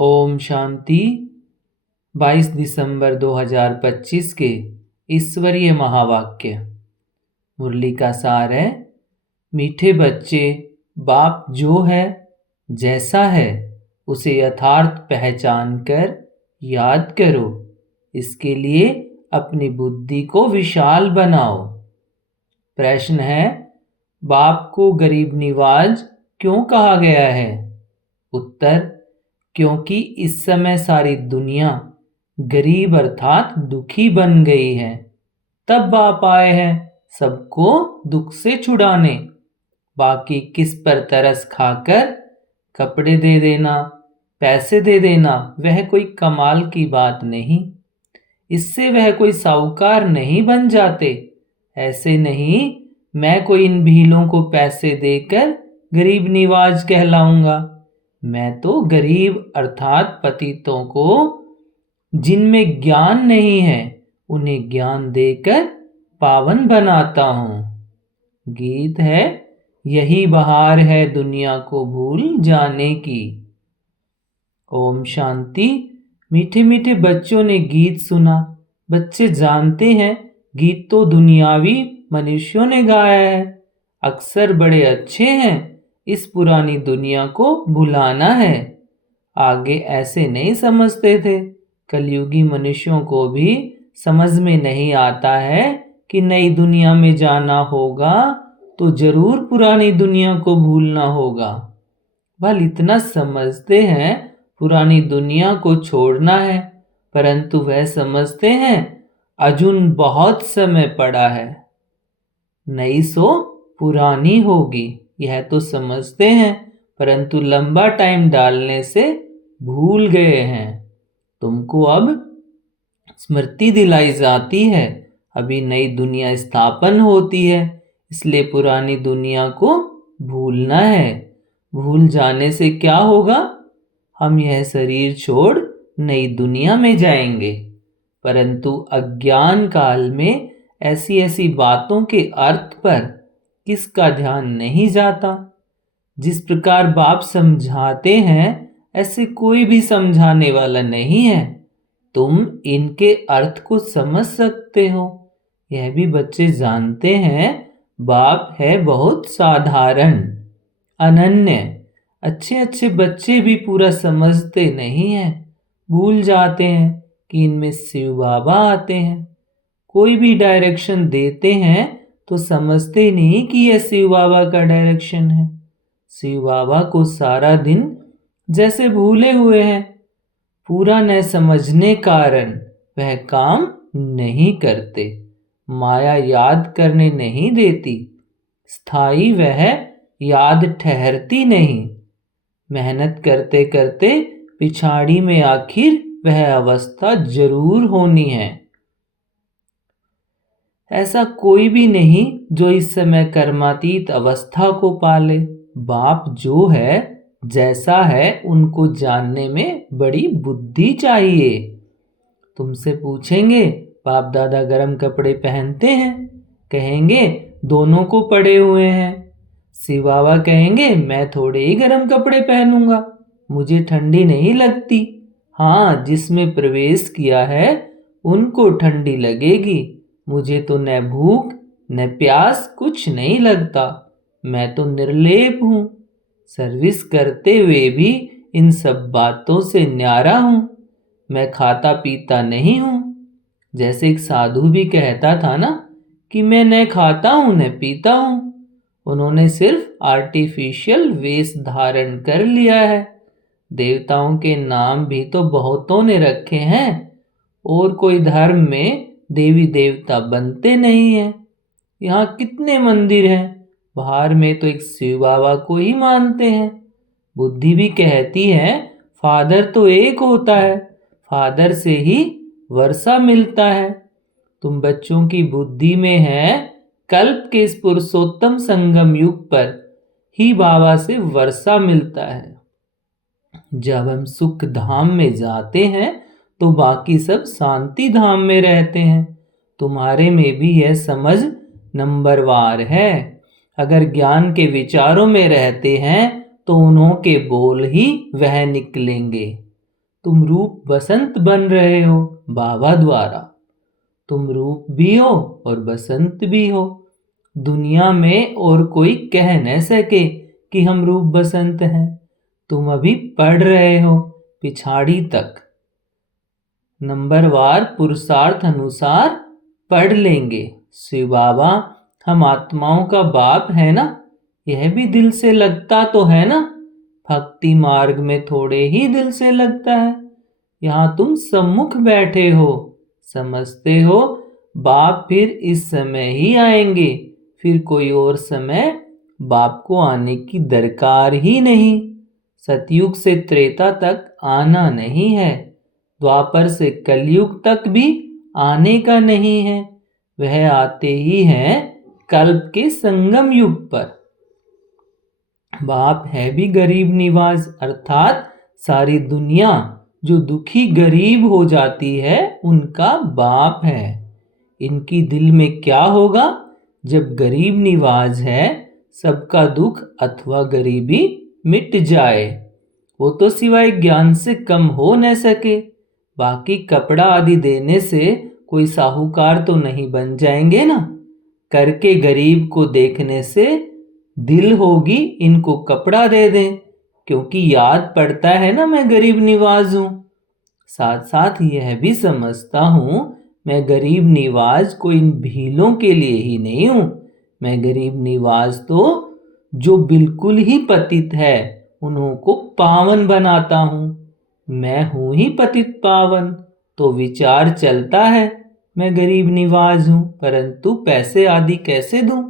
ओम शांति। 22 दिसंबर 2025 के ईश्वरीय महावाक्य। मुरली का सार है, मीठे बच्चे, बाप जो है जैसा है उसे यथार्थ पहचान कर याद करो। इसके लिए अपनी बुद्धि को विशाल बनाओ। प्रश्न है, बाप को गरीब निवाज क्यों कहा गया है? उत्तर, क्योंकि इस समय सारी दुनिया गरीब अर्थात दुखी बन गई है। तब बाप आए हैं सबको दुख से छुड़ाने। बाकी किस पर तरस खाकर कपड़े दे देना, पैसे दे देना, वह कोई कमाल की बात नहीं। इससे वह कोई साहूकार नहीं बन जाते। ऐसे नहीं, मैं कोई इन भीलों को पैसे देकर गरीब निवाज कहलाऊंगा। मैं तो गरीब अर्थात पतितों को जिनमें ज्ञान नहीं है उन्हें ज्ञान देकर पावन बनाता हूँ। गीत है, यही बहार है दुनिया को भूल जाने की। ओम शांति। मीठे मीठे बच्चों ने गीत सुना। बच्चे जानते हैं गीत तो दुनियावी मनुष्यों ने गाया है। अक्सर बड़े अच्छे हैं, इस पुरानी दुनिया को भुलाना है। आगे ऐसे नहीं समझते थे। कलयुगी मनुष्यों को भी समझ में नहीं आता है कि नई दुनिया में जाना होगा तो जरूर पुरानी दुनिया को भूलना होगा। भल इतना समझते हैं पुरानी दुनिया को छोड़ना है, परंतु वह समझते हैं अजुन बहुत समय पड़ा है। नई सो पुरानी होगी, यह तो समझते हैं, परंतु लंबा टाइम डालने से भूल गए हैं। तुमको अब स्मृति दिलाई जाती है, अभी नई दुनिया स्थापन होती है, इसलिए पुरानी दुनिया को भूलना है। भूल जाने से क्या होगा? हम यह शरीर छोड़ नई दुनिया में जाएंगे। परंतु अज्ञान काल में ऐसी ऐसी बातों के अर्थ पर किसका ध्यान नहीं जाता। जिस प्रकार बाप समझाते हैं ऐसे कोई भी समझाने वाला नहीं है। तुम इनके अर्थ को समझ सकते हो, यह भी बच्चे जानते हैं। बाप है बहुत साधारण, अनन्य। अच्छे अच्छे बच्चे भी पूरा समझते नहीं हैं, भूल जाते हैं कि इनमें शिव बाबा आते हैं। कोई भी डायरेक्शन देते हैं तो समझते नहीं कि यह शिव बाबा का डायरेक्शन है। शिव बाबा को सारा दिन जैसे भूले हुए हैं। पूरा न समझने कारण वह काम नहीं करते। माया याद करने नहीं देती, स्थायी वह याद ठहरती नहीं। मेहनत करते करते पिछाड़ी में आखिर वह अवस्था जरूर होनी है। ऐसा कोई भी नहीं जो इस समय कर्मातीत अवस्था को पाले। बाप जो है जैसा है उनको जानने में बड़ी बुद्धि चाहिए। तुमसे पूछेंगे बाप दादा गरम कपड़े पहनते हैं? कहेंगे दोनों को पड़े हुए हैं। शिव बाबा कहेंगे मैं थोड़े ही गरम कपड़े पहनूंगा, मुझे ठंडी नहीं लगती। हाँ, जिसमें प्रवेश किया है उनको ठंडी लगेगी, मुझे तो न भूख न प्यास कुछ नहीं लगता, मैं तो निर्लेप हूँ। सर्विस करते हुए भी इन सब बातों से न्यारा हूँ। मैं खाता पीता नहीं हूँ। जैसे एक साधु भी कहता था ना कि मैं न खाता हूँ न पीता हूँ। उन्होंने सिर्फ आर्टिफिशियल वेश धारण कर लिया है। देवताओं के नाम भी तो बहुतों ने रखे हैं, और कोई धर्म में देवी देवता बनते नहीं हैं। यहाँ कितने मंदिर हैं, बाहर में तो एक शिव बाबा को ही मानते हैं। बुद्धि भी कहती है फादर तो एक होता है, फादर से ही वर्षा मिलता है। तुम बच्चों की बुद्धि में है कल्प के इस पुरुषोत्तम संगम युग पर ही बाबा से वर्षा मिलता है। जब हम सुख धाम में जाते हैं तो बाकी सब शांति धाम में रहते हैं। तुम्हारे में भी यह समझ नंबरवार है। अगर ज्ञान के विचारों में रहते हैं तो उन्हों के बोल ही वह निकलेंगे। तुम रूप बसंत बन रहे हो बाबा द्वारा। तुम रूप भी हो और बसंत भी हो। दुनिया में और कोई कह न सके कि हम रूप बसंत हैं। तुम अभी पढ़ रहे हो पिछाड़ी तक। नंबरवार पुरुषार्थ अनुसार पढ़ लेंगे। शिव बाबा हम आत्माओं का बाप है ना, यह भी दिल से लगता तो है ना। भक्ति मार्ग में थोड़े ही दिल से लगता है। यहाँ तुम सम्मुख बैठे हो, समझते हो बाप फिर इस समय ही आएंगे, फिर कोई और समय बाप को आने की दरकार ही नहीं। सतयुग से त्रेता तक आना नहीं है, द्वापर से कलयुग तक भी आने का नहीं है। वह आते ही हैं कल्प के संगम युग पर। बाप है भी गरीब निवाज, अर्थात सारी दुनिया जो दुखी गरीब हो जाती है उनका बाप है। इनकी दिल में क्या होगा जब गरीब निवाज है, सबका दुख अथवा गरीबी मिट जाए। वो तो सिवाय ज्ञान से कम हो न सके। बाकी कपड़ा आदि देने से कोई साहूकार तो नहीं बन जाएंगे ना। करके गरीब को देखने से दिल होगी इनको कपड़ा दे दें, क्योंकि याद पड़ता है ना मैं गरीब निवाज हूं। साथ साथ यह भी समझता हूं मैं गरीब निवाज कोई इन भीलों के लिए ही नहीं हूं। मैं गरीब निवाज तो जो बिल्कुल ही पतित है उन्हों को पावन बनाता हूं। मैं हूं ही पतित पावन, तो विचार चलता है मैं गरीब निवाज हूं, परंतु पैसे आदि कैसे दूं।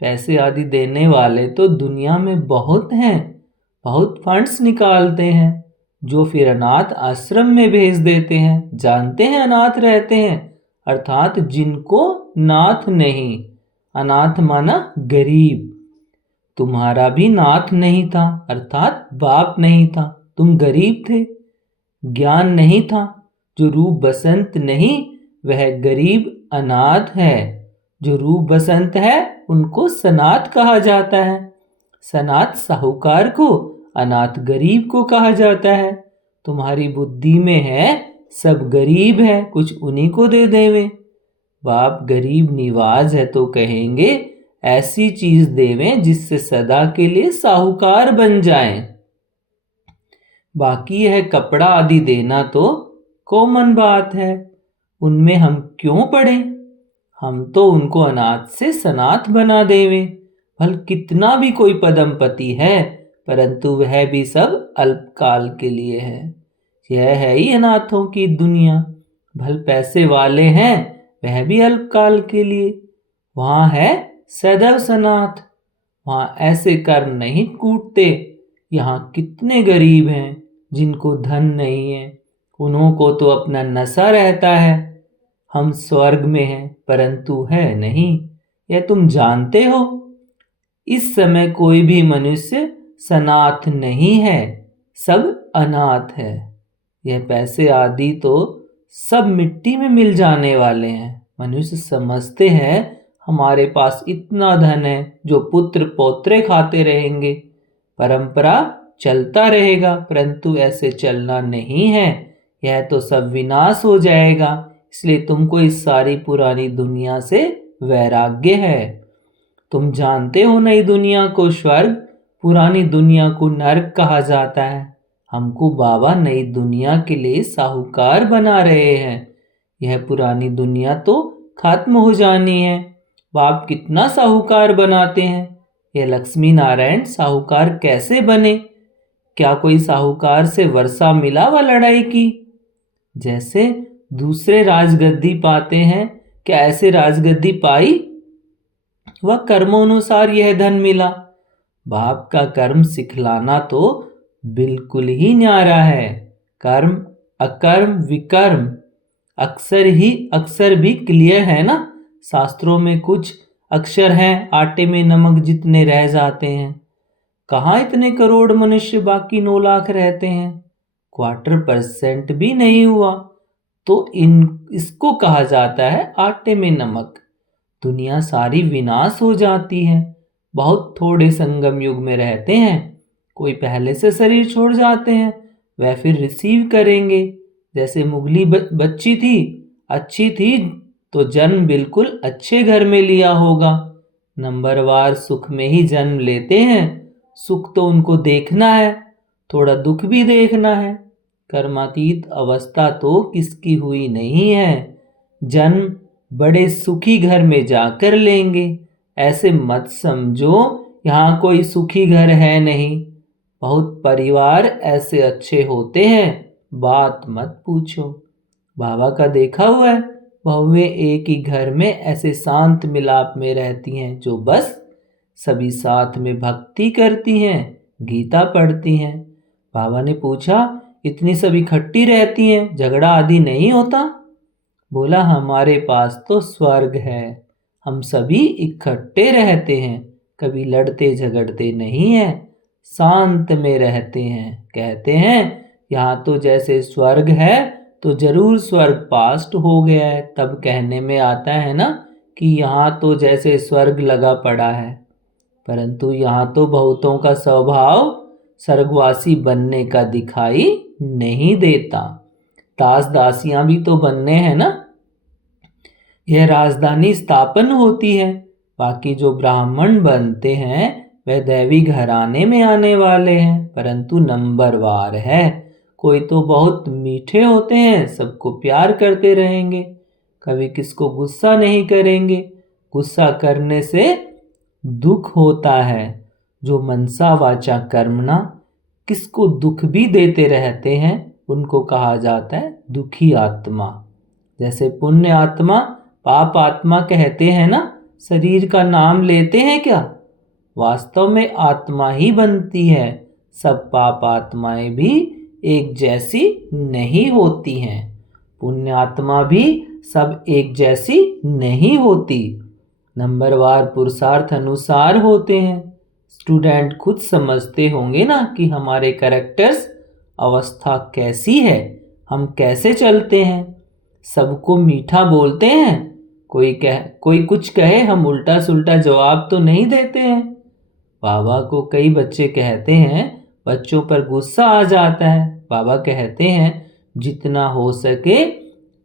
पैसे आदि देने वाले तो दुनिया में बहुत हैं, बहुत फंड्स निकालते हैं जो फिर अनाथ आश्रम में भेज देते हैं। जानते हैं अनाथ रहते हैं, अर्थात जिनको नाथ नहीं। अनाथ माना गरीब। तुम्हारा भी नाथ नहीं था, अर्थात बाप नहीं था, तुम गरीब थे। ज्ञान नहीं था। जो रूप बसंत नहीं वह गरीब अनाथ है। जो रूप बसंत है उनको सनाथ कहा जाता है। सनाथ साहूकार को, अनाथ गरीब को कहा जाता है। तुम्हारी बुद्धि में है सब गरीब है, कुछ उन्हीं को दे देवे। बाप गरीब निवाज है तो कहेंगे ऐसी चीज देवें जिससे सदा के लिए साहूकार बन जाएं। बाकी यह कपड़ा आदि देना तो कॉमन बात है, उनमें हम क्यों पड़े। हम तो उनको अनाथ से सनाथ बना देवे। भल कितना भी कोई पदमपति है, परंतु वह भी सब अल्पकाल के लिए है। यह है ही अनाथों की दुनिया। भल पैसे वाले हैं वह भी अल्पकाल के लिए। वहां है सदैव सनाथ। वहां ऐसे कर्म नहीं कूटते। यहाँ कितने गरीब हैं जिनको धन नहीं है, उन्हों को तो अपना नशा रहता है। हम स्वर्ग में हैं परंतु है नहीं, यह तुम जानते हो। इस समय कोई भी मनुष्य सनाथ नहीं है, सब अनाथ है। यह पैसे आदि तो सब मिट्टी में मिल जाने वाले हैं। मनुष्य समझते हैं हमारे पास इतना धन है जो पुत्र पौत्रे खाते रहेंगे, परंपरा चलता रहेगा, परंतु ऐसे चलना नहीं है। यह तो सब विनाश हो जाएगा। इसलिए तुमको इस सारी पुरानी दुनिया से वैराग्य है। तुम जानते हो नई दुनिया को स्वर्ग, पुरानी दुनिया को नरक कहा जाता है। हमको बाबा नई दुनिया के लिए साहूकार बना रहे हैं। यह पुरानी दुनिया तो खत्म हो जानी है। बाप कितना साहूकार बनाते हैं। यह लक्ष्मी नारायण साहूकार कैसे बने। क्या कोई साहूकार से वर्षा मिला व लड़ाई की। जैसे दूसरे राजगद्दी पाते हैं, क्या ऐसे राजगद्दी पाई। वह कर्मोनुसार यह धन मिला। बाप का कर्म सिखलाना तो बिल्कुल ही न्यारा है। कर्म अकर्म विकर्म अक्षर भी क्लियर है ना। शास्त्रों में कुछ अक्षर हैं आटे में नमक जितने रह जाते हैं। कहाँ इतने करोड़ मनुष्य बाकी 9 लाख रहते हैं, 1/4% भी नहीं हुआ, तो इसको कहा जाता है आटे में नमक। दुनिया सारी विनाश हो जाती है। बहुत थोड़े संगम युग में रहते हैं, कोई पहले से शरीर छोड़ जाते हैं, वह फिर रिसीव करेंगे। जैसे मुगली बच्ची थी, अच्छी थी तो जन्म बिल्कुल अच्छे घर में लिया होगा। नंबरवार सुख में ही जन्म लेते हैं। सुख तो उनको देखना है, थोड़ा दुख भी देखना है। कर्मातीत अवस्था तो किसकी हुई नहीं है। जन्म बड़े सुखी घर में जाकर लेंगे। ऐसे मत समझो यहाँ कोई सुखी घर है नहीं। बहुत परिवार ऐसे अच्छे होते हैं, बात मत पूछो। बाबा का देखा हुआ है, बहुएं एक ही घर में ऐसे शांत मिलाप में रहती हैं, जो बस सभी साथ में भक्ति करती हैं, गीता पढ़ती हैं। बाबा ने पूछा, इतनी सब इकट्ठी रहती हैं, झगड़ा आदि नहीं होता? बोला, हमारे पास तो स्वर्ग है, हम सभी इकट्ठे रहते हैं, कभी लड़ते झगड़ते नहीं हैं, शांत में रहते हैं। कहते हैं यहाँ तो जैसे स्वर्ग है तो जरूर स्वर्ग पास्ट हो गया है, तब कहने में आता है ना कि यहाँ तो जैसे स्वर्ग लगा पड़ा है। परंतु यहाँ तो बहुतों का स्वभाव स्वर्गवासी बनने का दिखाई नहीं देता। दास दासियां भी तो बनने हैं ना। यह राजधानी स्थापन होती है। बाकी जो ब्राह्मण बनते हैं वह दैवी घराने में आने वाले हैं, परंतु नंबरवार है। कोई तो बहुत मीठे होते हैं, सबको प्यार करते रहेंगे, कभी किसको गुस्सा नहीं करेंगे। गुस्सा करने से दुख होता है। जो मनसा वाचा कर्मणा किसको दुख भी देते रहते हैं, उनको कहा जाता है दुखी आत्मा। जैसे पुण्य आत्मा पाप आत्मा कहते हैं ना, शरीर का नाम लेते हैं क्या? वास्तव में आत्मा ही बनती है। सब पाप आत्माएं भी एक जैसी नहीं होती हैं। पुण्य आत्मा भी सब एक जैसी नहीं होती, नंबरवार पुरुषार्थ अनुसार होते हैं। स्टूडेंट खुद समझते होंगे ना कि हमारे कैरेक्टर्स अवस्था कैसी है, हम कैसे चलते हैं। सबको मीठा बोलते हैं, कोई कुछ कहे हम उल्टा सुल्टा जवाब तो नहीं देते हैं। बाबा को कई बच्चे कहते हैं बच्चों पर गुस्सा आ जाता है। बाबा कहते हैं जितना हो सके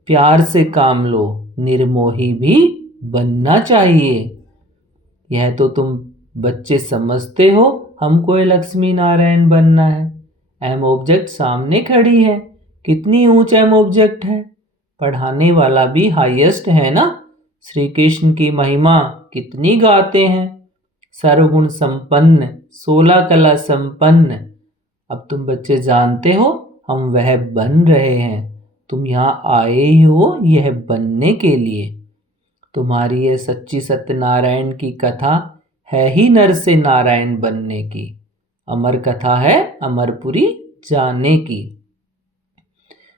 प्यार से काम लो, निर्मोही भी बनना चाहिए। यह तो तुम बच्चे समझते हो हमको लक्ष्मी नारायण बनना है। एम ऑब्जेक्ट सामने खड़ी है, कितनी ऊंच एम ऑब्जेक्ट है। पढ़ाने वाला भी हाईएस्ट है ना। श्री कृष्ण की महिमा कितनी गाते हैं। सर्वगुण संपन्न, 16 कला संपन्न। अब तुम बच्चे जानते हो हम वह बन रहे हैं। तुम यहाँ आए ही हो यह बनने के लिए। तुम्हारी यह सच्ची सत्यनारायण की कथा है ही नर से नारायण बनने की। अमर कथा है अमरपुरी जाने की।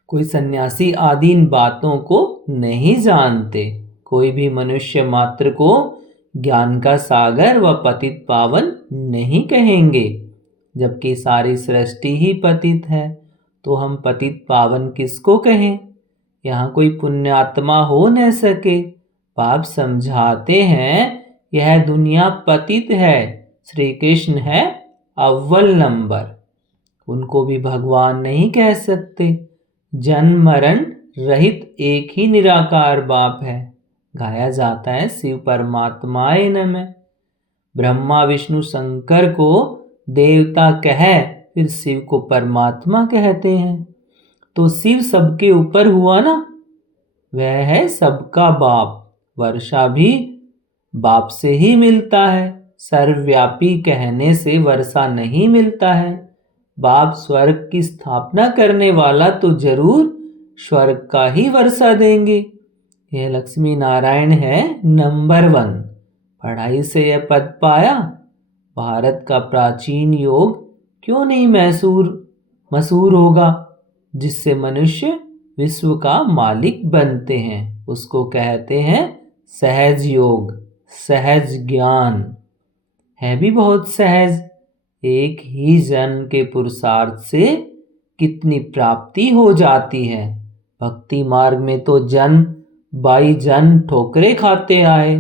कोई सन्यासी आदि इन बातों को नहीं जानते। कोई भी मनुष्य मात्र को ज्ञान का सागर व पतित पावन नहीं कहेंगे। जबकि सारी सृष्टि ही पतित है, तो हम पतित पावन किसको कहें? यहाँ कोई पुण्यात्मा हो न सके। बाप समझाते हैं यह दुनिया पतित है, श्री कृष्ण है अव्वल नंबर। उनको भी भगवान नहीं कह सकते। जन्म मरण रहित एक ही निराकार बाप है। गाया जाता है शिव परमात्माए नमः। ब्रह्मा विष्णु शंकर को देवता कह फिर शिव को परमात्मा कहते हैं। तो शिव सबके ऊपर हुआ ना, वह है सबका बाप। वर्षा भी बाप से ही मिलता है। सर्वव्यापी कहने से वर्षा नहीं मिलता है। बाप स्वर्ग की स्थापना करने वाला तो जरूर स्वर्ग का ही वर्षा देंगे। यह लक्ष्मी नारायण है नंबर 1। पढ़ाई से यह पद पाया। भारत का प्राचीन योग क्यों नहीं मशहूर होगा, जिससे मनुष्य विश्व का मालिक बनते हैं। उसको कहते हैं सहज योग, सहज ज्ञान। है भी बहुत सहज। एक ही जन्म के पुरुषार्थ से कितनी प्राप्ति हो जाती है। भक्ति मार्ग में तो जन्म बाई जन्म ठोकरें खाते आए,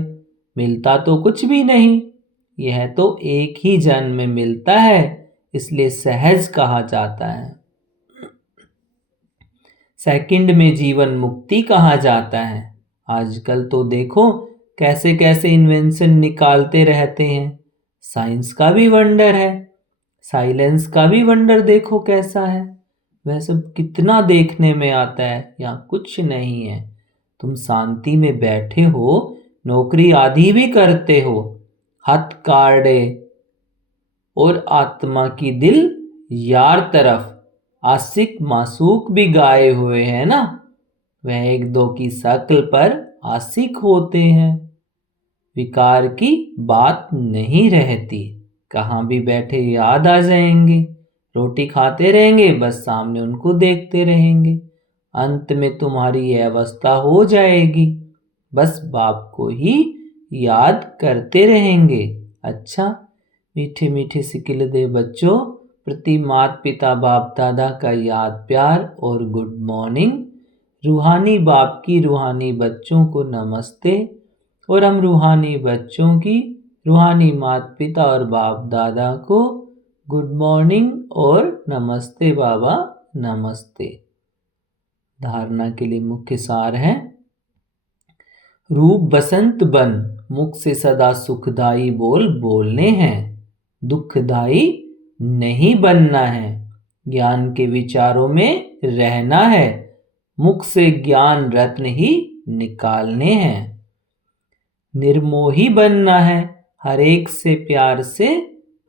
मिलता तो कुछ भी नहीं। यह तो एक ही जन्म में मिलता है, इसलिए सहज कहा जाता है। सेकंड में जीवन मुक्ति कहा जाता है। आजकल तो देखो कैसे कैसे इन्वेंशन निकालते रहते हैं। साइंस का भी वंडर है, साइलेंस का भी वंडर देखो कैसा है। वह सब कितना देखने में आता है, यहाँ कुछ नहीं है। तुम शांति में बैठे हो, नौकरी आदि भी करते हो, हथ काड़े और आत्मा की दिल यार तरफ आशिक मासूक भी गाए हुए हैं ना। वह एक दो की शक्ल पर आशिक होते हैं। विकार की बात नहीं रहती, कहाँ भी बैठे याद आ जाएंगे। रोटी खाते रहेंगे, बस सामने उनको देखते रहेंगे। अंत में तुम्हारी यह अवस्था हो जाएगी, बस बाप को ही याद करते रहेंगे। अच्छा, मीठे मीठे सिकिल दे बच्चों, प्रति माता पिता बाप दादा का याद प्यार और गुड मॉर्निंग। रूहानी बाप की रूहानी बच्चों को नमस्ते, और हम रूहानी बच्चों की रूहानी माता पिता और बाप दादा को गुड मॉर्निंग और नमस्ते बाबा नमस्ते। धारणा के लिए मुख्य सार है, रूप बसंत बन, मुख से सदा सुखदाई बोल बोलने हैं, दुखदाई नहीं बनना है। ज्ञान के विचारों में रहना है, मुख से ज्ञान रत्न ही निकालने हैं। निर्मोही बनना है, हर एक से प्यार से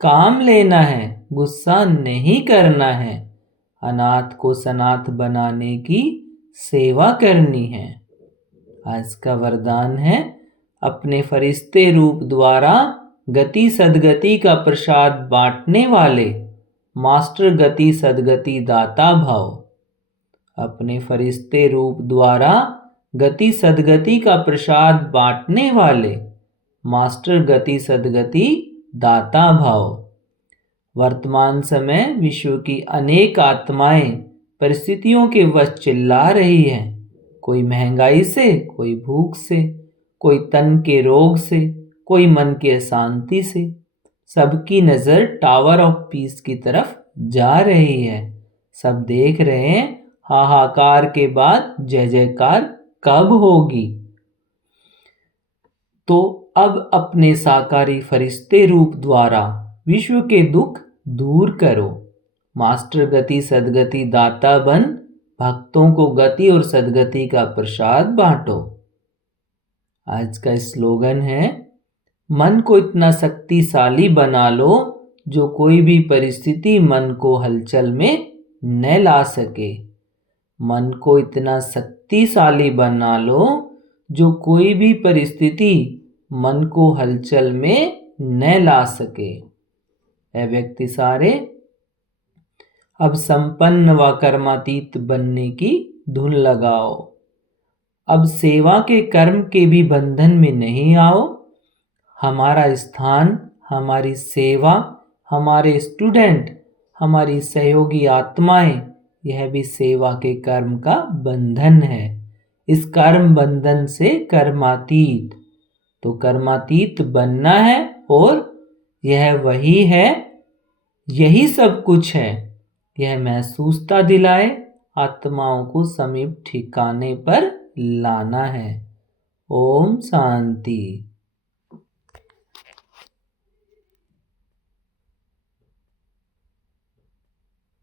काम लेना है, गुस्सा नहीं करना है। अनाथ को सनाथ बनाने की सेवा करनी है। आज का वरदान है, अपने फरिश्ते रूप द्वारा गति सदगति का प्रसाद बांटने वाले मास्टर गति सदगति दाता भाव। अपने फरिश्ते रूप द्वारा गति सदगति का प्रसाद बांटने वाले मास्टर गति सदगति दाता भाव। वर्तमान समय विश्व की अनेक आत्माएं परिस्थितियों के वश चिल्ला रही हैं। कोई महंगाई से, कोई भूख से, कोई तन के रोग से, कोई मन की अशांति से। सबकी नजर टावर ऑफ पीस की तरफ जा रही है। सब देख रहे हैं हाहाकार के बाद जय जयकार कब होगी। तो अब अपने साकारी फरिश्ते रूप द्वारा विश्व के दुख दूर करो। मास्टर गति सदगति दाता बन, भक्तों को गति और सदगति का प्रसाद बांटो। आज का स्लोगन है, मन को इतना शक्तिशाली बना लो जो कोई भी परिस्थिति मन को हलचल में न ला सके। मन को इतना शक्तिशाली बना लो जो कोई भी परिस्थिति मन को हलचल में न ला सके। ऐ व्यक्ति सारे, अब संपन्न व कर्मातीत बनने की धुन लगाओ। अब सेवा के कर्म के भी बंधन में नहीं आओ। हमारा स्थान, हमारी सेवा, हमारे स्टूडेंट, हमारी सहयोगी आत्माएं, यह भी सेवा के कर्म का बंधन है। इस कर्म बंधन से कर्मातीत, तो कर्मातीत बनना है और यह वही है, यही सब कुछ है। यह महसूसता दिलाए, आत्माओं को समीप ठिकाने पर लाना है। ओम शांति।